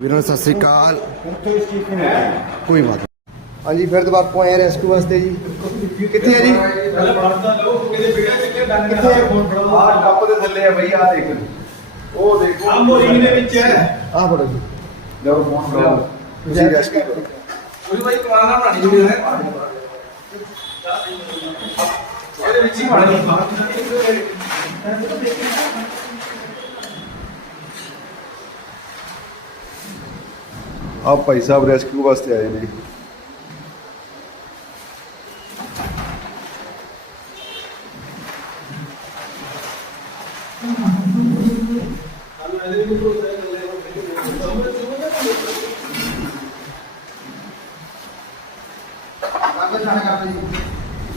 ਵੀਰਾਂ ਸਤਿ ਸ੍ਰੀ ਅਕਾਲ। ਕੋਈ ਬਾਤ ਹਾਂਜੀ ਫਿਰ ਦੁਬਾਰਾ ਤੋਂ ਆਏ ਰੈਸਕਿਊ ਵਾਸਤੇ ਜੀ। ਕਿੱਥੇ ਹੈ ਜੀ? ਕਿੱਥੇ ਹੈ ਆਹ ਕੱਪ ਦੇ ਥੱਲੇ ਆ ਬਈ ਆਹ ਦੇਖ। ਉਹ ਦੇਖੋ। ਆਹ ਮੋਰੀ ਦੇ ਵਿੱਚ ਹੈ? ਆਹ ਫੜੋ ਜੀ। ਲਓ ਫੋਨ ਕਰੋ ਤੁਸੀਂ ਰੈਸਕਿਊ ਕਰੋ। ਉਹ ਬਾਈ ਪੁਰਾਣਾ ਬਣਾਣੀ ਜਿਹੜੀ ਹੈ। ਇਹਦੇ ਵਿੱਚ ਹੀ ਬਣਾਣੀ ਆਹ ਭਾਈ ਸਾਹਿਬ ਰੈਸਕਿਊ ਵਾਸਤੇ ਆਏ ਨੇ।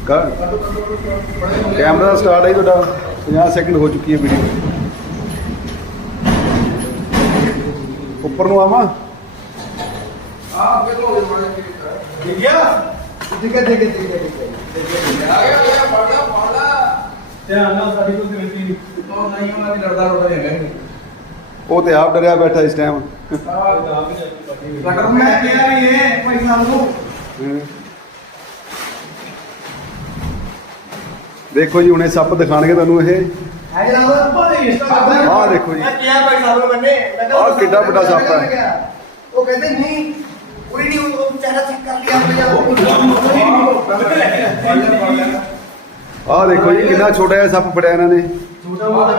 ਕਰ ਕੈਮਰਾ ਸਟਾਰਟ ਹੈ ਤੁਹਾਡਾ। 50 ਸੈਕਿੰਡ ਹੋ ਚੁੱਕੀ ਹੈ ਵੀਡੀਓ ਉੱਪਰ ਨੂੰ ਆਵਾਂ? ਧਿਆਨ ਨਾਲ ਸਾਡੀ ਕੋਈ ਗਲਤੀ ਨਹੀਂ। ਉਹ ਤੇ ਆਪ ਡਰਿਆ ਬੈਠਾ ਇਸ ਟਾਈਮ ਮੈਂ ਕਿਹਾ ਵੀ ਇਹ ਭਾਈ ਸਾਹਿਬ ਨੂੰ। ਦੇਖੋ ਜੀ ਹੁਣੇ ਸੱਪ ਦਿਖਾਣਗੇ ਤੁਹਾਨੂੰ ਇਹ। ਹੈ ਆਹ ਦੇਖੋ ਜੀ। ਮੈਂ ਕਿਹਾ ਭਾਈ ਸਾਹਿਬ ਨੂੰ ਬੰਨੇ। ਮੈਂ ਕਿਹਾ ਆਹ ਕਿੱਡਾ ਵੱਡਾ ਸੱਪ ਹੈ। ਉਹ ਕਹਿੰਦੇ ਨਹੀਂ ਪੂਰੀ ਨਹੀਂ ਉਹ ਚਿਹਰਾ ਚੈੱਕ ਕਰ ਲਿਆ ਆਪਣਾ ਆਹ ਦੇਖੋ ਜੀ ਕਿੰਨਾ ਛੋਟਾ ਜਿਹਾ ਸੱਪ ਫੜਿਆ ਇਹਨਾਂ ਨੇ। ਛੋਟਾ ਮੋਟਾ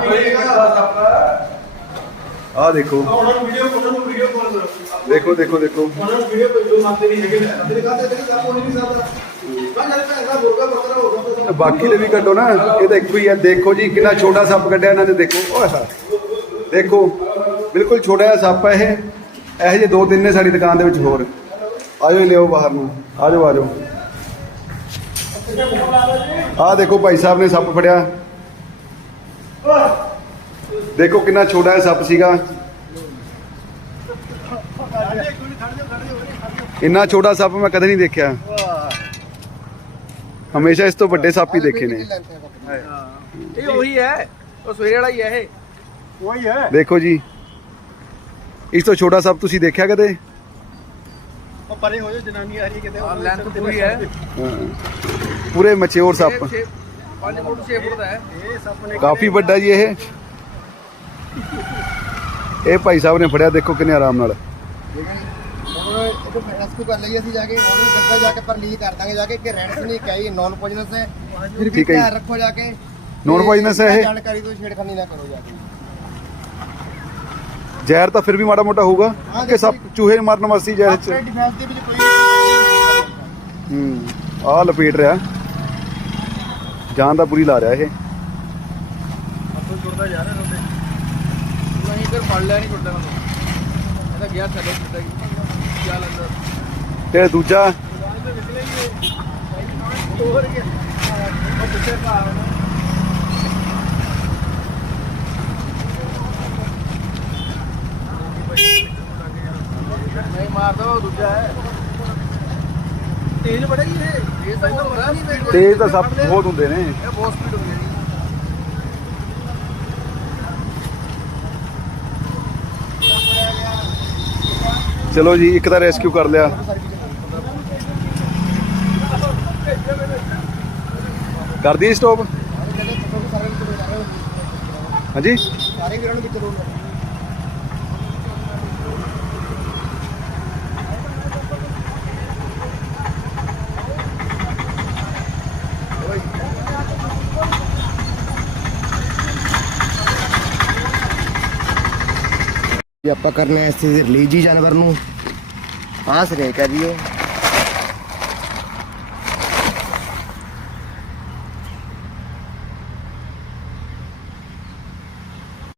ਆਹ ਦੇਖੋ। ਉਹਨਾਂ ਨੂੰ ਵੀਡੀਓ ਉਹਨਾਂ ਨੂੰ ਵੀਡੀਓ ਕਾਲ ਕਰੋ ਦੇਖੋ ਦੇਖੋ ਦੇਖੋ। ਉਹਨਾਂ ਨੂੰ ਵੀਡੀਓ ਭੇਜੋ ਮੰਨਦੇ ਨਹੀਂ ਹੈਗੇ। ਤੇਰੇ ਕਾਹਤੇ ਤੇਰੇ ਸਾਹ ਹੋਣੀ ਨਹੀਂ ਸਕਦਾ ਮੈਂ ਜਦ ਪੈਸਾ ਬੋਲਦਾ ਬੱਕਰਾ ਹੋਗਾ ਤੇ ਬਾਕੀ ਦੇ ਵੀ ਕੱਢੋ ਨਾ ਇਹ ਤਾਂ ਇੱਕੋ ਹੀ ਹੈ ਦੇਖੋ ਜੀ ਕਿੰਨਾ ਛੋਟਾ ਸੱਪ ਕੱਢਿਆ ਇਹਨਾਂ ਨੇ ਦੇਖੋ। ਓਏ ਹੋਏ। ਦੇਖੋ ਬਿਲਕੁਲ ਛੋਟਾ ਜਿਹਾ ਸੱਪ ਹੈ ਇਹ। ਇਹੋ ਜਿਹੇ ਦੋ ਤਿੰਨ ਨੇ ਸਾਡੀ ਦੁਕਾਨ ਦੇ ਵਿੱਚ ਹੋਰ। ਆਜੋ ਲਿਓ ਬਾਹਰ ਨੂੰ। ਆਜੋ ਆਜੋ। ਆਹ ਦੇਖੋ ਭਾਈ ਸਾਹਿਬ ਨੇ ਸੱਪ ਫੜਿਆ। ਦੇਖੋ ਕਿੰਨਾ ਛੋਟਾ ਜਿਹਾ ਸੱਪ ਸੀਗਾ। ਇੰਨਾ ਛੋਟਾ ਸੱਪ ਮੈਂ ਕਦੇ ਨਹੀਂ ਦੇਖਿਆ। ਹਮੇਸ਼ਾ ਇਸ ਤੋਂ ਵੱਡੇ ਸੱਪ ਹੀ ਦੇਖੇ ਨੇ। ਇਹ ਉਹੀ ਹੈ ਉਹ ਸਵੇਰੇ ਵਾਲਾ ਹੀ ਹੈ ਇਹ। ਉਹੀ ਹੈ। ਦੇਖੋ ਜੀ ਇਸ ਤੋਂ ਛੋਟਾ ਸੱਪ ਤੁਸੀਂ ਦੇਖਿਆ ਕਦੇ? ਪਰੇ ਹੋ ਜਾ ਜਨਾਨੀ ਆ ਰਹੀ ਕਿਤੇ ਲੈਂਥ ਪੂਰੀ ਹੈ। ਹਾਂ। ਪੂਰੇ ਮਚਿਓਰ ਸੱਪ। 5 ਫੁੱਟ 6 ਫੁੱਟ ਦਾ ਹੈ। ਇਹ ਸੱਪ ਨੇ ਕਾਫੀ ਵੱਡਾ ਜੀ ਇਹ। ਇਹ ਭਾਈ ਸਾਹਿਬ ਨੇ ਫੜਿਆ ਦੇਖੋ ਕਿੰਨੇ ਆਰਾਮ ਨਾਲ। ਹੁਣ ਇਹਨੂੰ ਰੈਸਕਿਊ ਕਰ ਲਈ ਅਸੀਂ ਜਾ ਕੇ ਹੁਣ ਜੱਗਾ ਜਾ ਕੇ ਪਰ ਲੀਕ ਕਰ ਦਾਂਗੇ ਜਾ ਕੇ ਕਿ ਰੈਡਸ ਨਹੀਂ ਕਹੀ ਨੌਨ ਪੋਇਜ਼ਨਸ ਹੈ। ਫਿਰ ਵੀ ਠੀਕ ਹੈ ਜੀ। ਧਿਆਨ ਰੱਖੋ ਜਾ ਕੇ। Non ਤੇ poisonous ਹੈ ਇਹ? ਜਾਣਕਾਰੀ ਤੋਂ ਛੇੜਖਾਨੀ ਨਾ ਕਰੋ ਜਾ ਕੇ। ਜ਼ਹਿਰ ਤਾਂ ਫਿਰ ਵੀ ਮਾੜਾ ਮੋਟਾ ਹੋਊਗਾ ਕਿ ਸੱਪ ਚੂਹੇ ਮਾਰਨ ਵਾਸਤੇ ਜ਼ਹਿਰ ਚ? ਡਿਫੈਂਸ ਦੇ ਵਿੱਚ ਕੋਈ ਹੂੰ ਆਹ ਲਪੇਟ ਰਿਹਾ। ਜਾਨ ਦਾ ਪੂਰੀ ਲਾ ਰਿਹਾ ਇਹ। ਆਪੋ ਜੁੜਦਾ ਜਾ ਰਿਹਾ ਤੁਹਾਡੇ। ਨਹੀਂ ਇਧਰ ਫੜ ਲਿਆ ਨਹੀਂ ਟੁੱਟਦਾ ਮੈਨੂੰ ਇਹਦਾ ਗਿਆ ਥੱਲੇ ਟੁੱਟਦਾ ਕੀ ਚੱਲ ਅੰਦਰ ਤੇ ਦੂਜਾ? ਹੋਰ ਗਿਆ ਉਹ ਪਿੱਛੇ ਪਾ ਨਹੀਂ ਮਾਰਦਾ ਉਹ ਦੂਜਾ ਹੈ। ਤੇਜ਼ ਬੜਾ ਹੀ ਇਹ ਇਹ ਤਾਂ ਹੁੰਦਾ ਨਹੀਂ ਤੇਜ਼ ਤਾਂ ਸੱਪ ਬਹੁਤ ਹੁੰਦੇ ਨੇ। ਇਹ ਬਹੁਤ ਸਪੀਡ ਹੁੰਦੀ ਹੈ ਜੀ ਚਲੋ ਜੀ ਇੱਕ ਤਾਂ ਰੈਸਕਿਊ ਕਰ ਲਿਆ। ਕਰ ਦਈਏ ਸਟਾਪ ਹਾਂਜੀ? ਸਾਰੇ ਨੂੰ ਵਿੱਚ ਰੋਲ ਜੇ ਆਪਾਂ ਕਰਨਾ ਹੈ ਇਸ ਰਿਲੀਜੀ ਜਾਨਵਰ ਨੂੰ। ਆਸ ਰੇ ਕਹ ਦਿਓ